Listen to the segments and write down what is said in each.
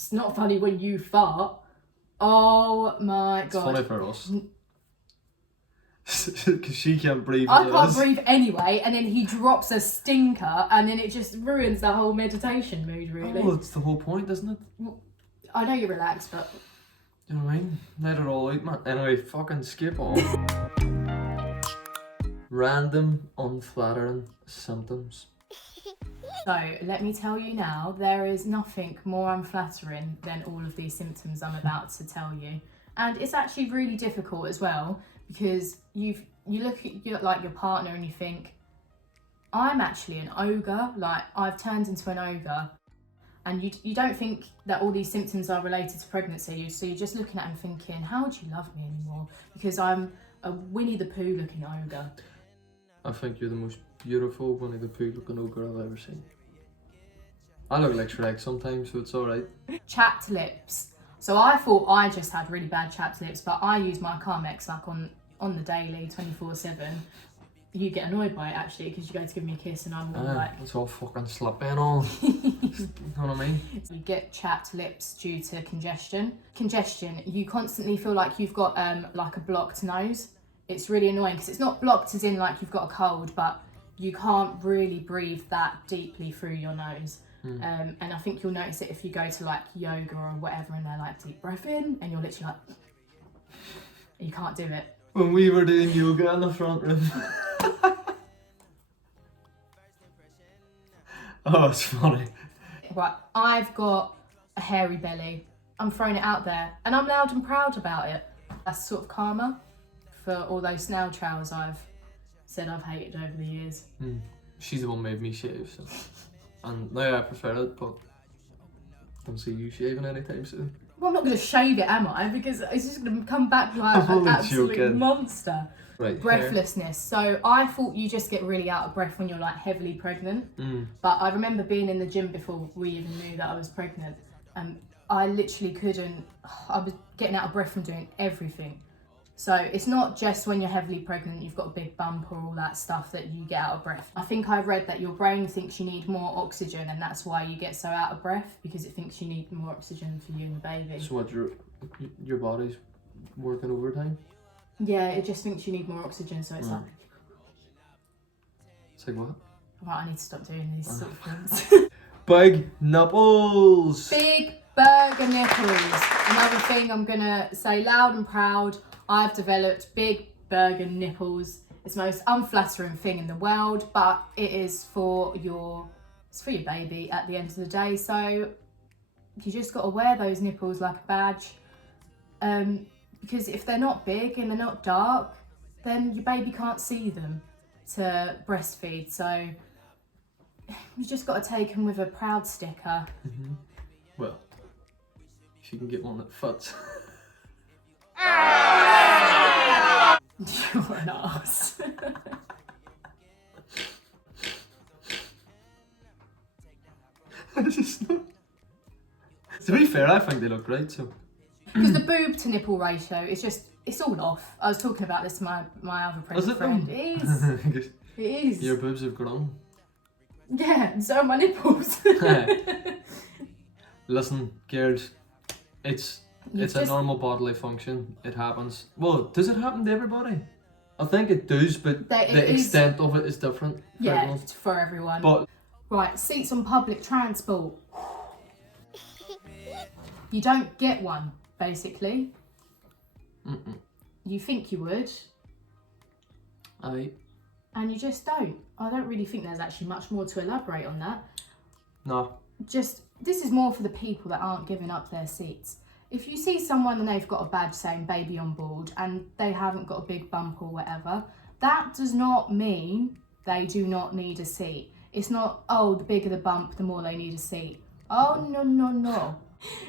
It's not funny when you fart. Oh my God. It's funny for us. Because she can't breathe. I can't breathe anyway, and then he drops a stinker, and then it just ruins the whole meditation mood, really. Oh, it's the whole point, isn't it? I know you're relaxed, but... You know what I mean? Let it all out, man. Anyway, fucking skip on. Random, unflattering symptoms. So, let me tell you now, there is nothing more unflattering than all of these symptoms I'm about to tell you. And it's actually really difficult as well, because you look at your partner and you think, I'm actually an ogre, like I've turned into an ogre. And you don't think that all these symptoms are related to pregnancy, so you're just looking at him thinking, how do you love me anymore? Because I'm a Winnie the Pooh looking ogre. I think you're the most beautiful Winnie the Pooh looking ogre I've ever seen. I look like Shrek sometimes, so it's alright. Chapped lips. So I thought I just had really bad chapped lips, but I use my Carmex like on the daily, 24/7. You get annoyed by it actually, because you go to give me a kiss and I'm all like... It's all fucking slapping on. You know what I mean? So you get chapped lips due to congestion. Congestion, you constantly feel like you've got like a blocked nose. It's really annoying because it's not blocked as in like you've got a cold, but you can't really breathe that deeply through your nose. And I think you'll notice it if you go to like yoga or whatever and they're like, deep breath in, and you're literally like, you can't do it. When we were doing yoga in the front room. Oh, it's funny. Right, I've got a hairy belly. I'm throwing it out there and I'm loud and proud about it. That's sort of karma for all those snail trails I've said I've hated over the years. She's the one who made me shave, so. And now I prefer it, but don't see you shaving anytime soon. Well, I'm not going to shave it, am I? Because it's just going to come back like an absolute monster. Right, breathlessness. So I thought you just get really out of breath when you're like heavily pregnant. But I remember being in the gym before we even knew that I was pregnant. And I literally couldn't, I was getting out of breath from doing everything. So it's not just when you're heavily pregnant, you've got a big bump or all that stuff that you get out of breath. I think I read that your brain thinks you need more oxygen and that's why you get so out of breath, because it thinks you need more oxygen for you and the baby. So what, your body's working overtime? Yeah, it just thinks you need more oxygen, so it's like... It's like what? Right, I need to stop doing these sort of things. Big nipples! Big burger nipples. Another thing I'm gonna say loud and proud, I've developed big burger nipples. It's the most unflattering thing in the world, but it is for your baby at the end of the day. So you just got to wear those nipples like a badge. Because if they're not big and they're not dark, then your baby can't see them to breastfeed. So you just got to take them with a proud sticker. Well, if you can get one that fits. You're an arse. To be fair, I think they look great, so. Because the boob to nipple ratio is just, it's all off. I was talking about this to my other pregnant friend. It is. It is. Your boobs have grown. Yeah, and so are my nipples. Listen, girls, it's a normal bodily function. It happens. Well, does it happen to everybody? I think it does, but the extent of it is different for everyone. It's for everyone. But right, seats on public transport. You don't get one, basically. You think you would. Aye. And you just don't. I don't really think there's actually much more to elaborate on that. No. Just, this is more for the people that aren't giving up their seats. If you see someone and they've got a badge saying baby on board and they haven't got a big bump or whatever, that does not mean they do not need a seat. It's not, oh, the bigger the bump, the more they need a seat. Oh, no, no, no.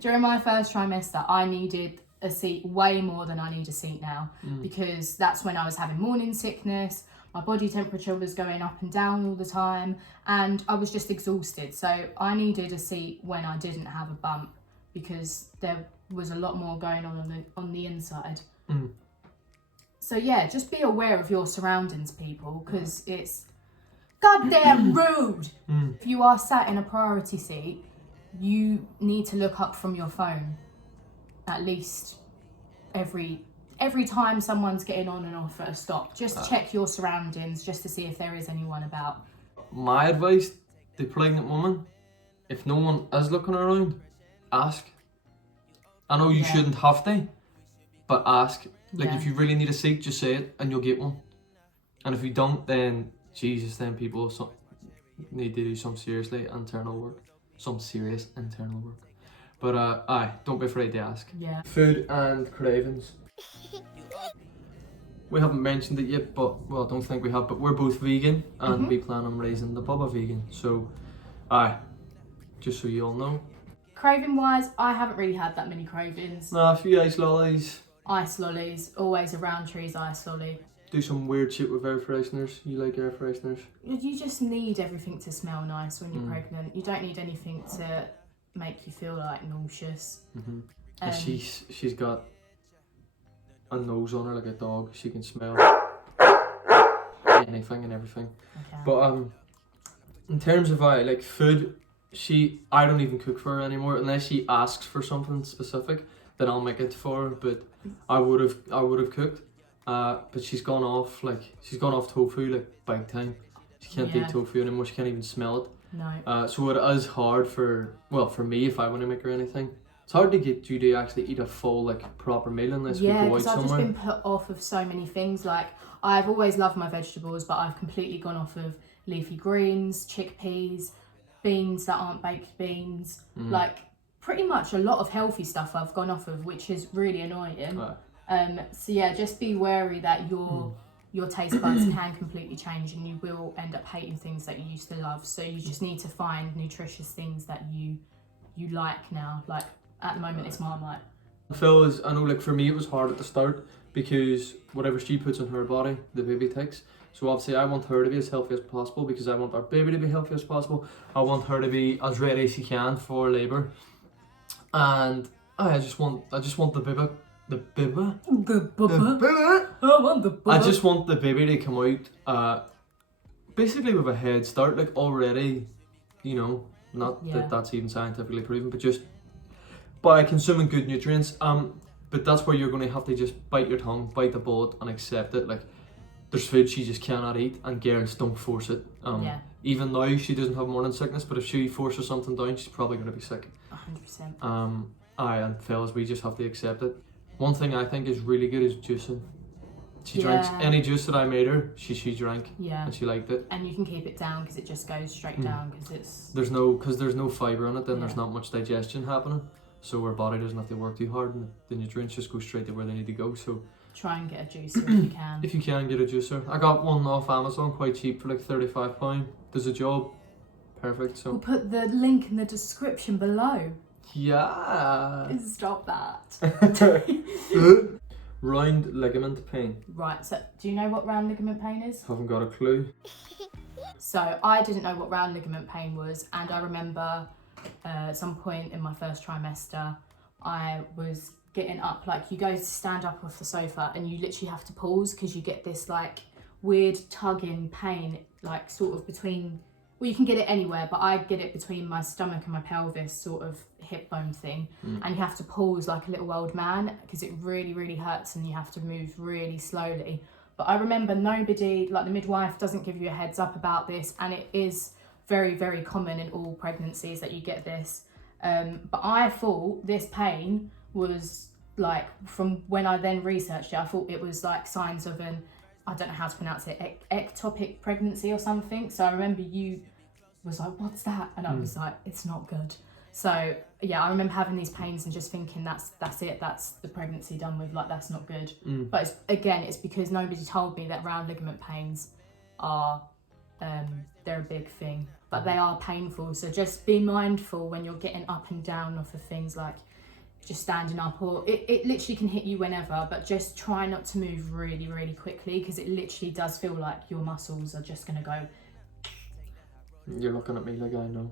During my first trimester, I needed a seat way more than I need a seat now, because that's when I was having morning sickness, my body temperature was going up and down all the time, and I was just exhausted. So I needed a seat when I didn't have a bump, because there was a lot more going on the inside. So yeah, just be aware of your surroundings, people, because it's goddamn rude. If you are sat in a priority seat, you need to look up from your phone at least every time someone's getting on and off at a stop. Just check your surroundings just to see if there is anyone about. My advice to pregnant women, if no one is looking around, ask. I know you shouldn't have to, but ask. Like if you really need a seat, just say it and you'll get one. And if you don't, then Jesus, then people need to do some serious internal work. But don't be afraid to ask. Yeah. Food and cravings. We haven't mentioned it yet, but well, I don't think we have. But we're both vegan, and we plan on raising the Bubba vegan. So, just so you all know. Craving wise, I haven't really had that many cravings. Nah, a few ice lollies. Ice lollies, always a round trees ice lolly. Do some weird shit with air fresheners. You like air fresheners? You just need everything to smell nice when you're pregnant. You don't need anything to make you feel like nauseous. She's got a nose on her like a dog. She can smell anything and everything. Okay. But in terms of like food, I don't even cook for her anymore unless she asks for something specific. Then I'll make it for her. But I would have cooked. But she's gone off tofu like big time. She can't eat tofu anymore. She can't even smell it. No. So it is hard for me if I want to make her anything. It's hard to get you to actually eat a full like proper meal unless we go out somewhere. Yeah, because I've just been put off of so many things. Like I've always loved my vegetables, but I've completely gone off of leafy greens, chickpeas, beans that aren't baked beans. Like pretty much a lot of healthy stuff I've gone off of, which is really annoying. So yeah, just be wary that your taste buds can completely change and you will end up hating things that you used to love. So you just need to find nutritious things that you like now. Like at the moment it's Marmite. Phil, I know like for me it was hard at the start because whatever she puts in her body, the baby takes. So obviously I want her to be as healthy as possible because I want our baby to be healthy as possible. I want her to be as ready as she can for labour. And I just want the baby. I just want the baby to come out basically with a head start, like already, not that that's even scientifically proven, but just by consuming good nutrients. But that's where you're going to have to just bite your tongue, bite the bullet and accept it. Like there's food she just cannot eat and girls don't force it. Even now she doesn't have morning sickness, but if she forces something down, she's probably going to be sick. 100%. And fellas, we just have to accept it. One thing I think is really good is juicing. She drinks any juice that I made her, she drank. Yeah. And she liked it. And you can keep it down because it just goes straight down because there's no fibre in it, then there's not much digestion happening. So her body doesn't have to work too hard and the nutrients just go straight to where they need to go. So try and get a juicer if you can. If you can get a juicer. I got one off Amazon quite cheap for like £35. Does a job. Perfect. So we'll put the link in the description below. Yeah. Stop that. Round ligament pain. Right, so do you know what round ligament pain is? Haven't got a clue. So I didn't know what round ligament pain was, and I remember at some point in my first trimester, I was getting up, like you go to stand up off the sofa and you literally have to pause because you get this like weird tugging pain, like sort of between, well you can get it anywhere, but I get it between my stomach and my pelvis, sort of hip bone thing, and you have to pause like a little old man because it really hurts and you have to move really slowly. But I remember nobody, like the midwife doesn't give you a heads up about this, and it is very common in all pregnancies that you get this. But I thought this pain was like, from when I then researched it, I thought it was like signs of an, I don't know how to pronounce it, ectopic pregnancy or something. So I remember you was like, what's that? And I was like, it's not good. So yeah, I remember having these pains and just thinking that's it, that's the pregnancy done with, like that's not good. But it's because nobody told me that round ligament pains are, they're a big thing, but they are painful. So just be mindful when you're getting up and down off of things like just standing up, or it literally can hit you whenever, but just try not to move really quickly because it literally does feel like your muscles are just gonna go. You're looking at me like I know.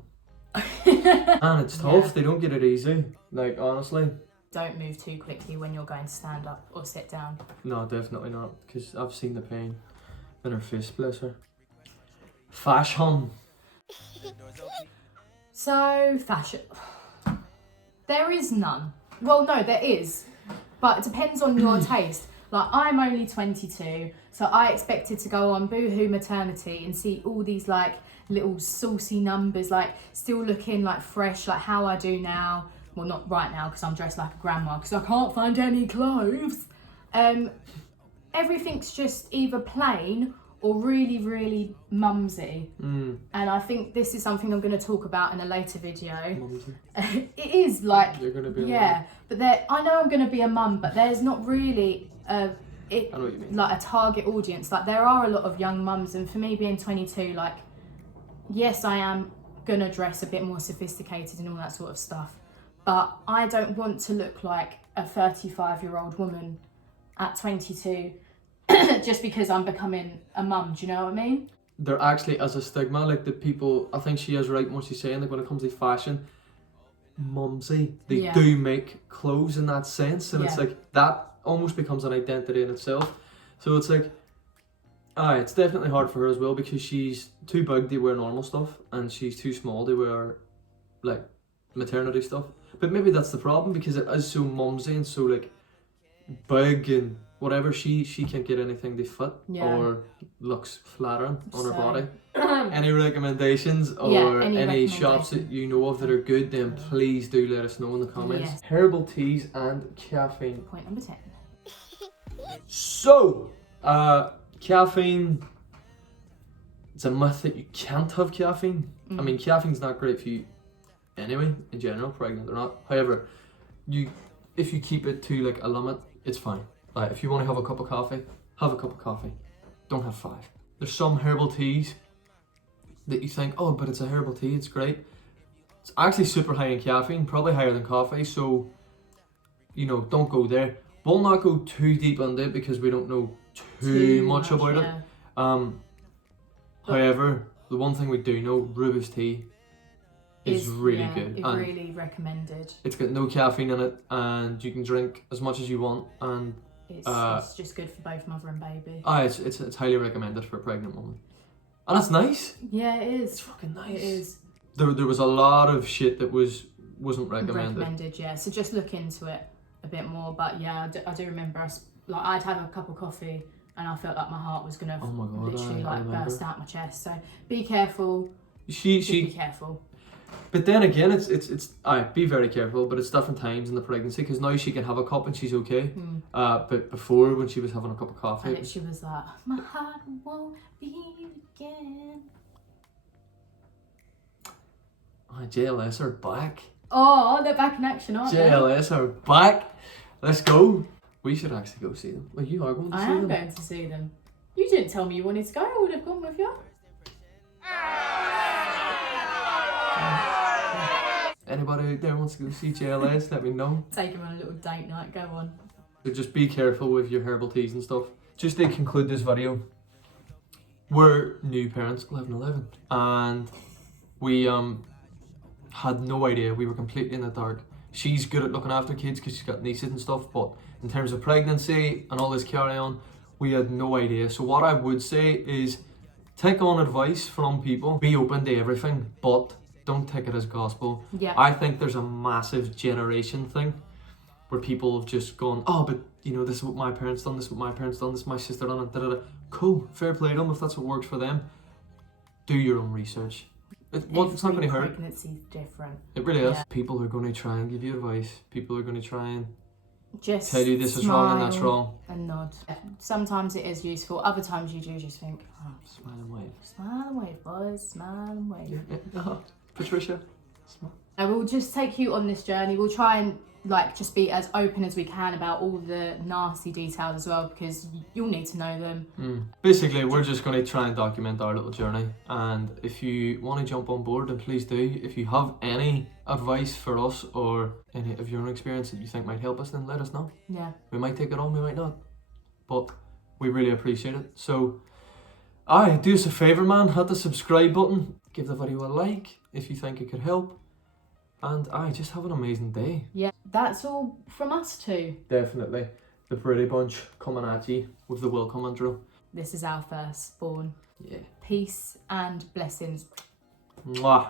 And it's tough, they don't get it easy, like honestly. Don't move too quickly when you're going to stand up or sit down. No, definitely not, because I've seen the pain in her face, bless her. Fashion. So, fashion. There is none. Well, no, there is. But it depends on your taste. Like, I'm only 22, so I expected to go on Boohoo Maternity and see all these, like, little saucy numbers, like, still looking, like, fresh, like how I do now. Well, not right now, because I'm dressed like a grandma, because I can't find any clothes. Everything's just either plain or really, really mumsy. And I think this is something I'm going to talk about in a later video. It is like, you're going to be but I know I'm going to be a mum, but there's not really I know what you mean. like a target audience. Like, there are a lot of young mums, and for me being 22, like, yes, I am going to dress a bit more sophisticated and all that sort of stuff, but I don't want to look like a 35-year-old woman at 22 just because I'm becoming a mum. Do you know what I mean? There actually is a stigma, like, the people, I think she is right in what she's saying, like, when it comes to fashion, mumsy, they do make clothes in that sense, and it's like, that almost becomes an identity in itself. So it's like, it's definitely hard for her as well, because she's too big to wear normal stuff, and she's too small to wear, like, maternity stuff. But maybe that's the problem, because it is so mumsy and so, like, big and whatever, she can't get anything to fit or looks flattering on her body. Any recommendations or any shops that you know of that are good, then please do let us know in the comments. Herbal teas and caffeine. Point number 10. So, caffeine, it's a myth that you can't have caffeine. I mean, caffeine's not great for you anyway, in general, pregnant or not. However, if you keep it to, like, a limit, it's fine. Like, if you want to have a cup of coffee, have a cup of coffee. Don't have 5. There's some herbal teas that you think, oh, but it's a herbal tea, it's great. It's actually super high in caffeine, probably higher than coffee, so, you know, don't go there. We'll not go too deep into it because we don't know too much about it. However, the one thing we do know, rooibos tea is really good. It's really recommended. It's got no caffeine in it, and you can drink as much as you want, and it's just good for both mother and baby. It's highly recommended for a pregnant woman. And it's nice. Yeah, it is. It's fucking nice. It is. There was a lot of shit that wasn't recommended. Yeah. So just look into it a bit more. But yeah, I do remember I'd had a cup of coffee and I felt like my heart was gonna literally burst out my chest. So be careful. Be careful. But then again, it's be very careful. But it's different times in the pregnancy, because now she can have a cup and she's okay. But before, when she was having a cup of coffee, and she was like, my heart won't beat again. JLS are back. Oh, they're back in action, aren't they? JLS are back. Let's go. We should actually go see them. Well, you are going to see them. I am going to see them. You didn't tell me you wanted to go. I would have gone with you. Anybody out there wants to go see JLS, let me know. Take them on a little date night, go on. So just be careful with your herbal teas and stuff. Just to conclude this video, we're new parents, 11, and we had no idea. We were completely in the dark. She's good at looking after kids because she's got nieces and stuff, but in terms of pregnancy and all this carry on, we had no idea. So what I would say is take on advice from people, be open to everything, but don't take it as gospel. Yeah. I think there's a massive generation thing where people have just gone, oh, but you know, this is what my parents done, this is what my parents done, this is my sister done, and da-da-da. Cool, fair play to them if that's what works for them. Do your own research. It's not going to hurt. Pregnancy's different. It really is. People are going to try and give you advice. People are going to try and just tell you this is wrong and that's wrong. And nod. Sometimes it is useful. Other times you do just think, oh, smile and wave. Smile and wave, boys. Smile and wave. Yeah. Patricia, smile. And we'll just take you on this journey. We'll try and just be as open as we can about all the nasty details as well, because you'll need to know them. Basically, we're just going to try and document our little journey, and if you want to jump on board, then please do. If you have any advice for us or any of your own experience that you think might help us, then let us know. Yeah. We might take it on, we might not, but we really appreciate it. So, do us a favour, man, hit the subscribe button, give the video a like if you think it could help. And just have an amazing day. Yeah, that's all from us too. Definitely. The Brady bunch coming at you with the welcome intro. This is our firstborn. Yeah. Peace and blessings. Mwah.